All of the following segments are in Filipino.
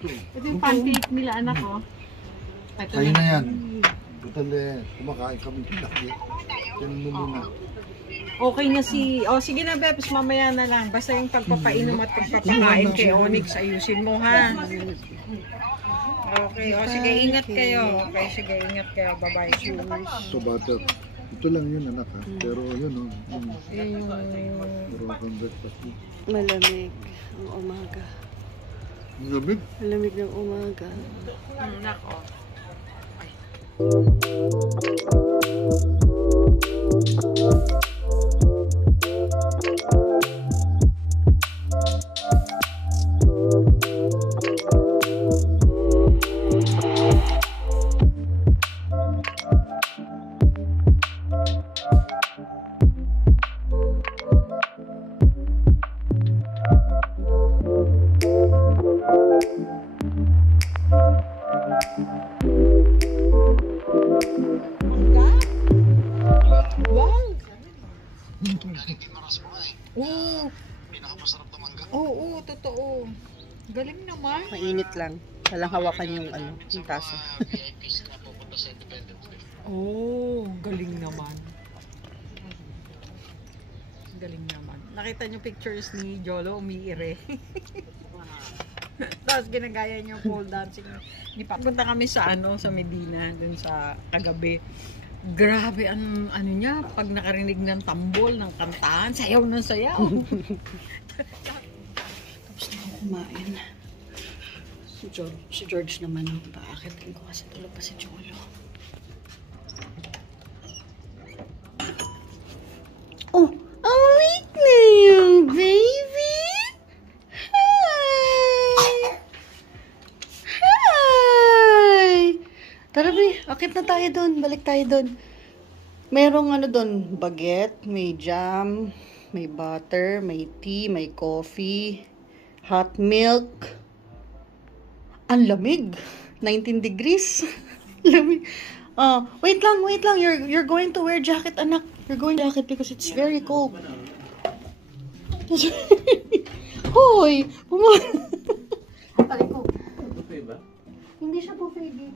Ito yung pancake nila, anak ko. Kain na yan. Total kumakain kami laki. Tinan mo muna. Okay na si... O, sige na, Bebs, mamaya na lang. Basta yung pagpapainom at pagpapakain kay Onyx, ayusin mo, ha? Okay, o, sige, ingat kayo. Okay, sige, ingat kayo. Bye-bye. So, butter. Ito lang yun, anak, ha? Pero yun, oh. Yung... Pero akong breakfast mo. Malamig ang umaga. Lamig? Malamig ng umaga. Nako. Oo, totoo. Galing naman. Mainit lang. Walang hawakan yung ano, yung tasa. Oh, galing naman. Galing naman. Nakita niyo pictures ni Jolo umiire. Tapos ginagaya niyo pole dancing ni Pat. Punta kami sa sa Medina, dun sa kagabi. Grabe ang ano niya, pag nakarinig ng tambol, ng kantahan, sayaw ng sayaw. Tapos na ako kumain. Si George naman, paakitin ko kasi tulog pa si Jolo. Oh, awake na yung baby! Hi! Hi! Tara, Bri, akit na tayo doon. Balik tayo doon. Merong ano doon, baguette, may jam, may butter, may tea, may coffee, hot milk. Ang lamig. 19 degrees. Lamig. Wait lang. You're going to wear jacket, anak. You're going to jacket because it's very cold. Hoy! Alay ko. Buffet ba? Hindi siya buffet, babe.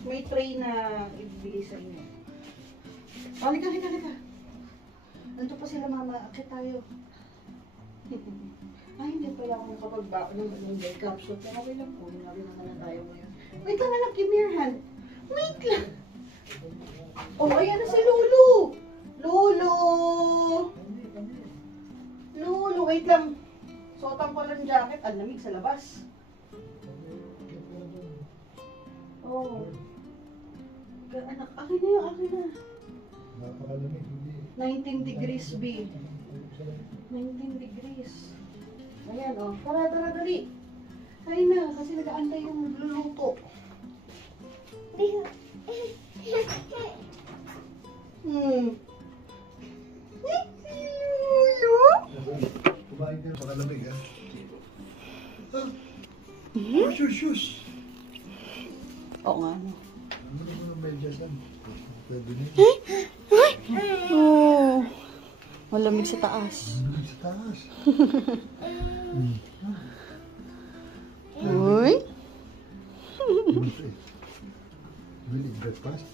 May tray na ibigay sa inyo. Halika. Nandito pa sila, mama. Akit tayo. Ay, hindi pala akong kapag-baon ng day capsule. Pero okay lang po. Hinabi naman na tayo ngayon. Wait lang, anak. Give me your hand. Wait lang. Oh, ayan na si Lulu. Lulu, wait lang. Suotan ko lang jacket. Ang lamig sa labas. Oh. Anak, akin na. Napakalamig, hindi. 19 degrees, B. 19 degrees. Ayan, oh. Tara, dali. Ay na, kasi nag-aantay yung luluto. Lulu? Kumain ka, napakalamig, ha? Shoes. Oo nga, no. Ano naman ang medyas yan? Pwede na yun. Oh. Malamig sa taas. Malamig sa taas. Uy. Really breakfast?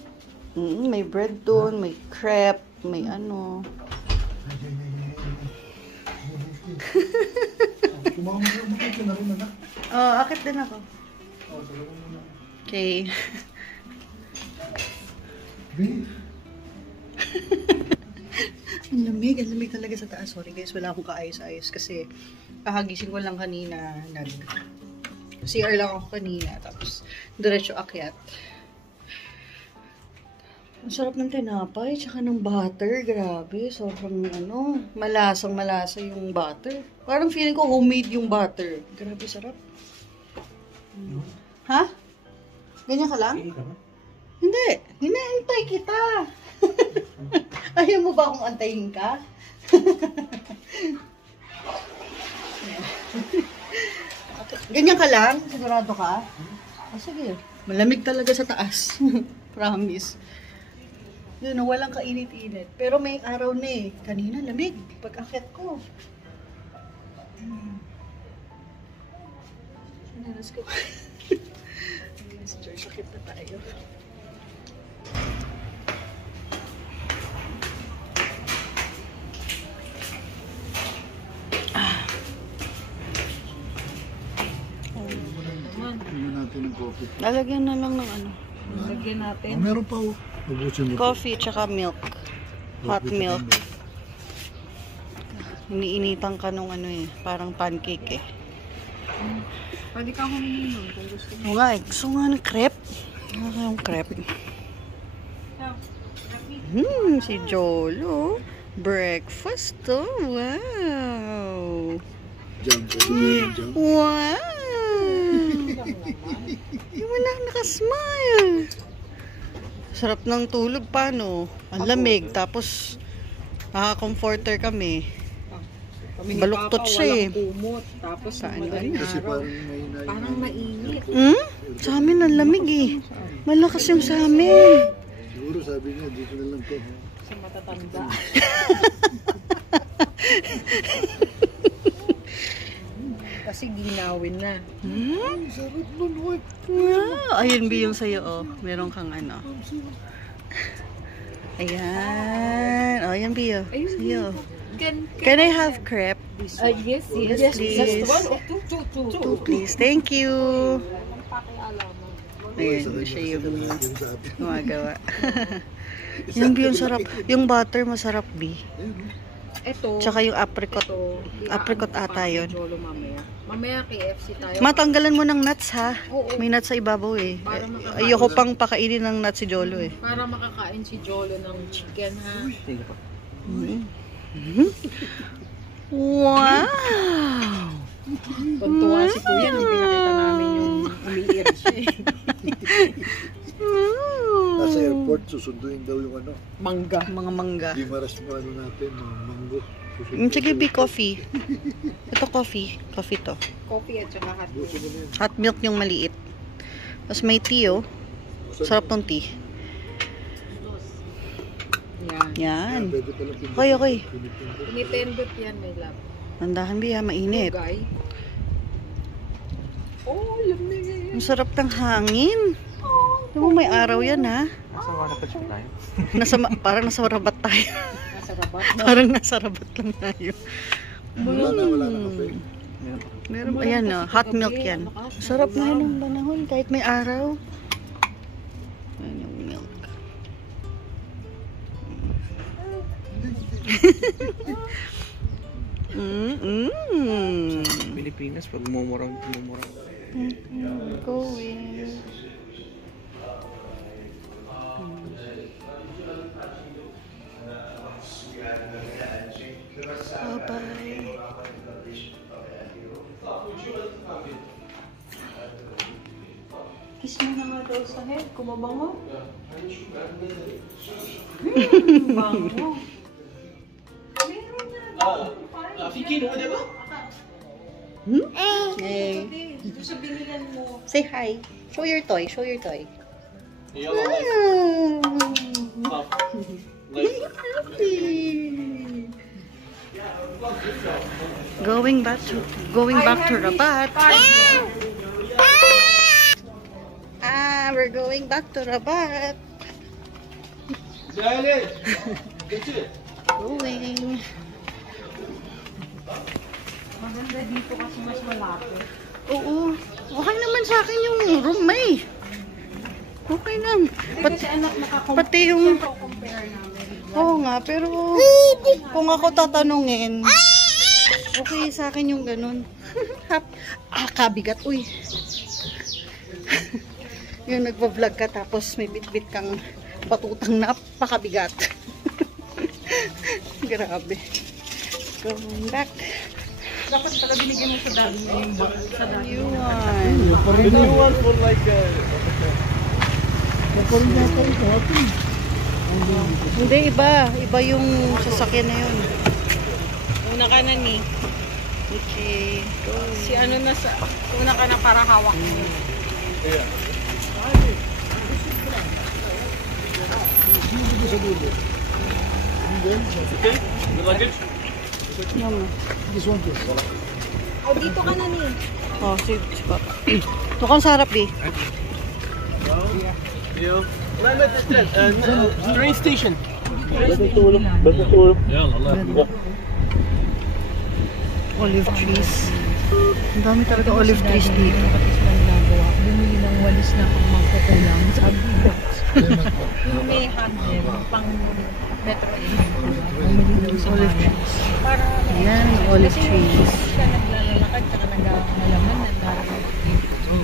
May bread doon, may crepe, may ano. Tumama ka na rin, anak. Oh, akit din ako. Okay. Ang lamig talaga sa taas. Sorry guys, wala akong kaayos-ayos kasi kahagising ko lang kanina, CR lang ako kanina, tapos diretso akyat. Ang sarap ng tinapay, tsaka ng butter, grabe, sobrang malasa yung butter. Parang feeling ko homemade yung butter. Grabe, sarap. Ha? Ganyan ka lang? Hindi. Hinaantay kita. Ayaw mo ba akong antayin ka? Ganyan ka lang? Sigurado ka? Sige. Malamig talaga sa taas. Promise. Yun, walang kainit-init. Pero may araw na eh. Kanina lamig. Pag-akit ko. Diyos ko. Mister, sakit na tayo. Tingnan natin ng coffee. Lalagyan na lang ng ano. Lagyan natin. Oh, meron pa oh. Ubusin mo. Coffee tsaka milk. Hot Coffee, milk. tsaka Iniinitan ka nung ano eh. Parang pancake eh. Pwede ka humingi nun kung gusto mo. Oo nga eh. Gusto nga ng crepe. Ano kayong crepe? Si Jolo. Breakfast to. Wow. Jam. Jam. Wow. Yung wala nakasmile. Sarap ng tulog pa, no? Ang lamig. Tapos, nakaka-comforter kami. Kami ni Baluktot Papa, siya eh. walang kumot. Tapos Saan madaling Kasi araw. parang Mainit. Hmm? Sa amin ang lamig eh. Malakas yung sa amin. Siguro sabi niya, dito na lang to. Sa matatanda. Kasi ginawin na. Ay, sarap nun, oy. Wow. Ayun, B, yung sa'yo, oh. Meron kang ano. Ayan. Oh, yan, B, oh. Sa'yo. Can I have crepe? Yes, Yes, please. Just one or two. Two, please. Thank you. Ayan, Sa siya yung kanya, sa atin. gumagawa. Yung B, yung sarap. Yung butter, masarap, B. Ito. Tsaka yung apricot. Ito. Apricot ata yun. Jolo mamaya. Mamaya KFC tayo. Matanggalan mo ng nuts, ha? Oo. May nuts sa ibabaw, eh. Para makakain. Ayoko pang pakainin ng nuts si Jolo, eh. Para makakain si Jolo ng chicken, ha? Wow! Tuntua si Kuya nung pinakita namin yung umiir siya eh. Nasa airport, susunduin daw yung ano. Mangga. Mga mangga. Di maras mo ano natin, mga mango. Sige, B, coffee. Ito coffee. Coffee to. Coffee at saka hot Busin mo na yan. Hot milk yung maliit. Tapos may tea, oh. Sarap ng tea. Yan. Yan. Pwede palang Okay, okay. Pinitendot yan, may lab. Nandahan, B, ha? Mainit. Gay. Oh, lamig. Ang sarap ng hangin. Alam mo, may araw yan, ha? Parang nasa rabat tayo. Nasa rabat. Parang nasa rabat lang tayo. Wala na kape. Meron, ayan, no? Hot milk yan. Sarap na yun ng panahon, kahit may araw. Ayan yung milk. Pilipinas, pag mumurang. Going. Bye-bye. Kiss mo na nga daw sa head. Kumabango. Bango. Hey. Ito sa binilan mo. Say hi. Show your toy. Show your toy. Going back to Rabat. We're going back to Rabat. Going. Maganda dito kasi mas malapit. Oo. Okay naman sa akin yung room, May. Okay lang. Kasi anak Pati yung... compare namin. Oo nga, pero kung ako tatanungin, okay sa akin yung ganun. Kabigat, uy. Yung nagpa-vlog ka tapos may bit-bit kang patutang napakabigat. Grabe. Going back. Dapat pala binigyan mo sa dami yung sa dami. Yun. Hindi, iba. Iba yung sasakyan na yun. Una ka na ni. Okay. Si ano na sa... Una ka na para hawak mo. Mama. This one, please. O, dito ka na ni. Oh, si Papa. Ito kang sarap, eh. Train station. Olive trees. Ang dami talaga olive trees dito. Kapatid lang nagawa. Bumili ng walis na pang magkukulang. Sabi ko. Yung may handle, pang metro bumili doon sa Olive bahay. trees. Para, Ayan, olive kasi trees. hindi siya naglalakad, tsaka nagmalaman na dahil.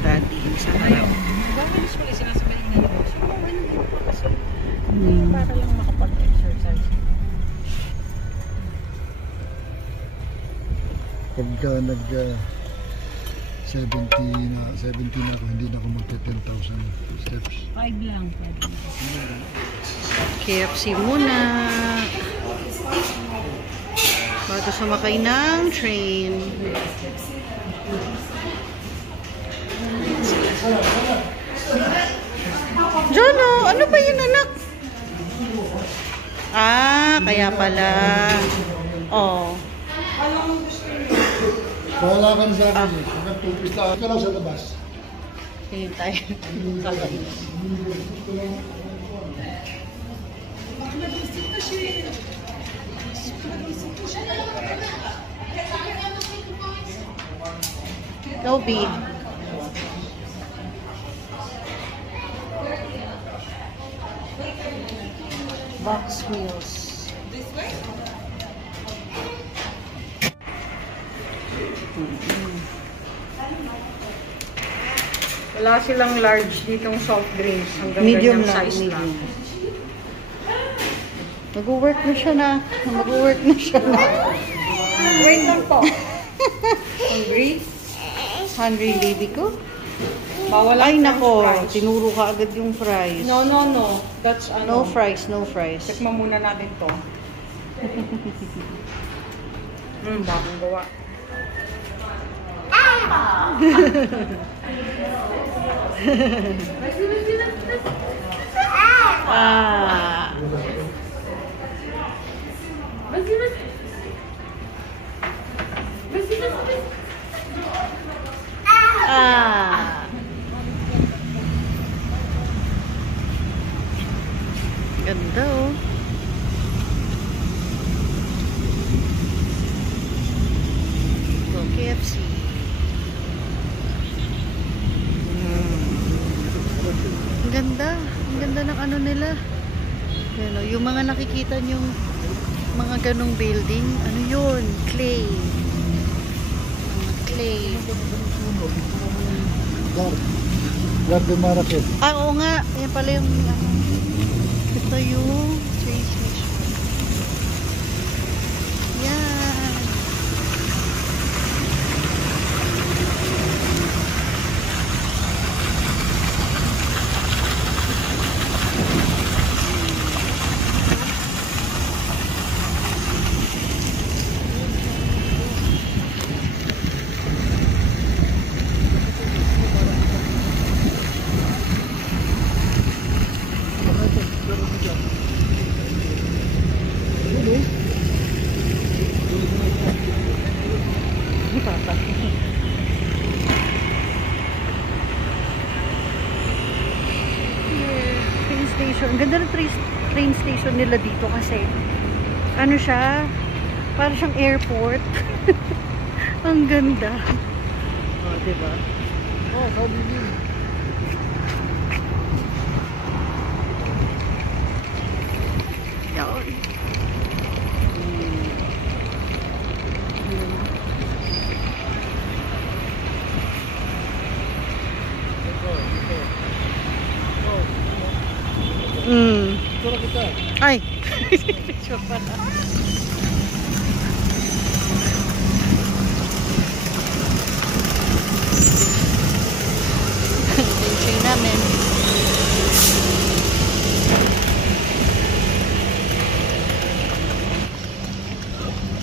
Daddy, sa Ayun. harap. Bakit usually sinasabi niya yun? So, ano din pa kasi. Hmm. Para lang makapag-exercise. Pagka nag 70 na ako, hindi na ako magka 10,000 steps. 5 lang. KFC muna. Bago sumakay ng train. Jono, ano ba yun, anak? Ah, kaya pala. Oh. Wala ka na sa akin eh. Hanggang 2 piece lang. Ito lang sa labas. Tingin tayo. Kakain. Toby. Box wheels. Wala silang large ditong soft drinks. Hanggang Medium ganyang lang. size lang. Medium. Mag-work na siya na. Mag-work na siya na. Wait lang po. Hungry? Hungry baby ko. Bawal Ay ang nako, french fries. tinuro ka agad yung fries. No, no, no. That's No ano. fries, no fries. Tikman muna natin to. Bagong gawa. Ah. Ah. Ganda oh. Go KFC. Ang ganda. Ang ganda ng ano nila. Yan, oh, yung mga nakikita yung mga ganong building, ano yun? Clay. Mga clay. Garden Market. Ah, oo nga. Yan pala yung ito yung train station. Yan. Train station. Ang ganda ng train station nila dito kasi ano siya, parang siyang airport. Ang ganda. Oh, diba? Oh, sabi niyo. Yan. Tura kita. Ay! Picture pala. Picture namin.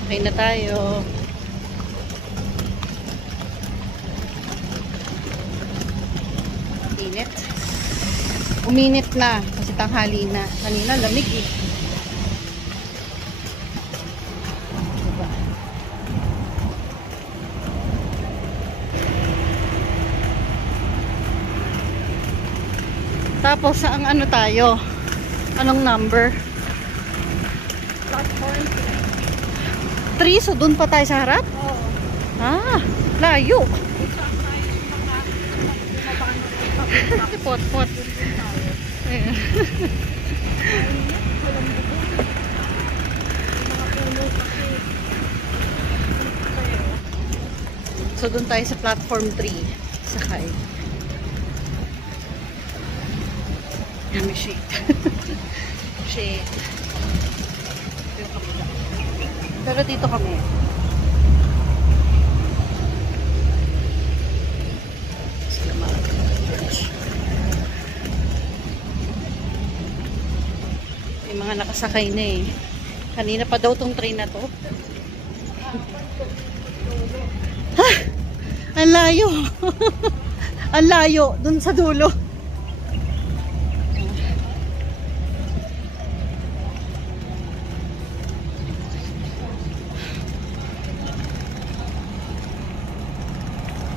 Okay na tayo. Init. Uminit na kasi tanghali na. Kanina lamig eh. Diba? Tapos, ang ano tayo? Anong number? Platform 3, so dun pa tayo sa harap? Oo. Ah, layo. Pot-pot. Ayan. So, dun tayo sa platform 3. Sakay. Yan, may shade. Shade. Pero dito kami. Salamat. May mga nakasakay na eh. Kanina pa daw tong train na to. Ha! Ang layo. Ang layo. Dun sa dulo.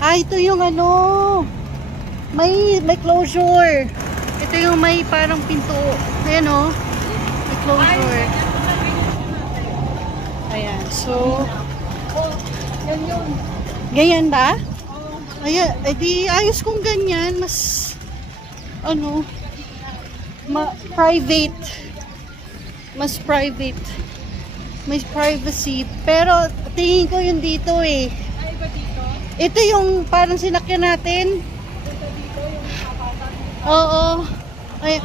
Ah, ito yung ano. May closure. Ito yung may parang pinto. Ayan o. May closure. Ayan. So, Yan yun. ganyan ba? Ayan. Eh di ayos kung ganyan. Mas, ano, private. Mas private. May privacy. Pero, tingin ko yun dito eh. Ay, ba dito? Ito yung parang sinakyan natin. Oo. Ay,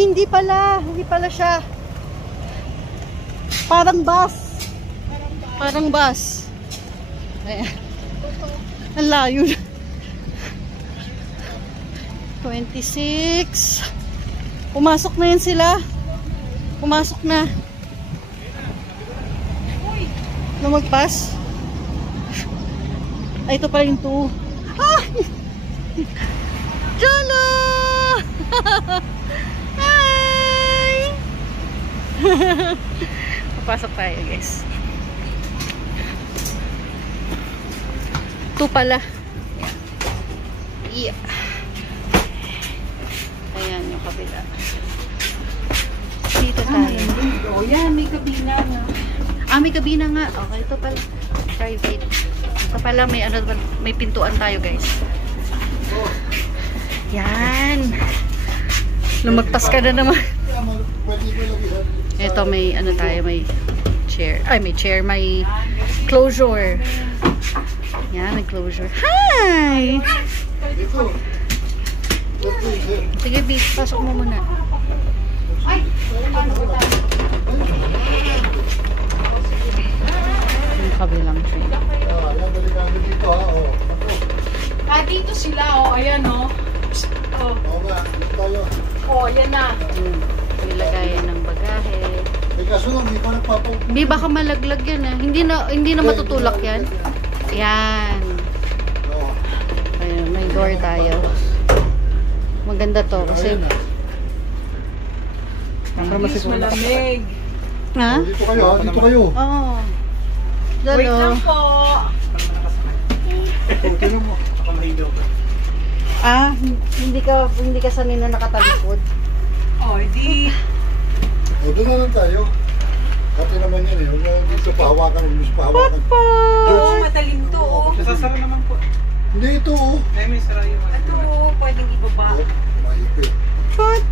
hindi pala. Hindi pala siya. Parang bus. Parang bus. Ayan. Ang layo. 26. Pumasok na yan sila. Pumasok na. Lumagpas. Ay, ito pala yung 2. Ah! Jolo! Hi! Papasok tayo, guys. 2 pala. Yeah. Ayan yung kabila. Dito tayo. Oh, yan, may kabina na. Ah, may kabina nga. Okay, ito pala. Private. Ito pala, may pintuan tayo, guys. Yan. Lumagpas ka na naman. Ito, may ano tayo, may chair. Ay, may chair, may closure. Yan, may closure. Hi! Sige, B, pasok mo muna. Yung kabilang train. Ah, dito sila, oh. Ayan, oh. Oh, ayan na. Nilagayan ng bagahe. Kaso lang, hindi ko nagpapag... Bi, baka malaglag yan eh. Hindi na matutulak yan. Yan. Ayun, may door tayo. Maganda to kasi... Mas malamig. Ha? Dito kayo, ha? Dito kayo. Oo. Wait lang Dalo. po. Tignan mo. Ah, hindi ka sanay na nakatalikod. Oh, di. O, doon na lang tayo. Kasi naman yan eh. Huwag na dito pahawakan. Huwag mo pahawakan. Oo, matalim to, oh. Sasara naman po. Hindi ito oh. May sara yung Ito, pwedeng ibaba. Maipit. Pot.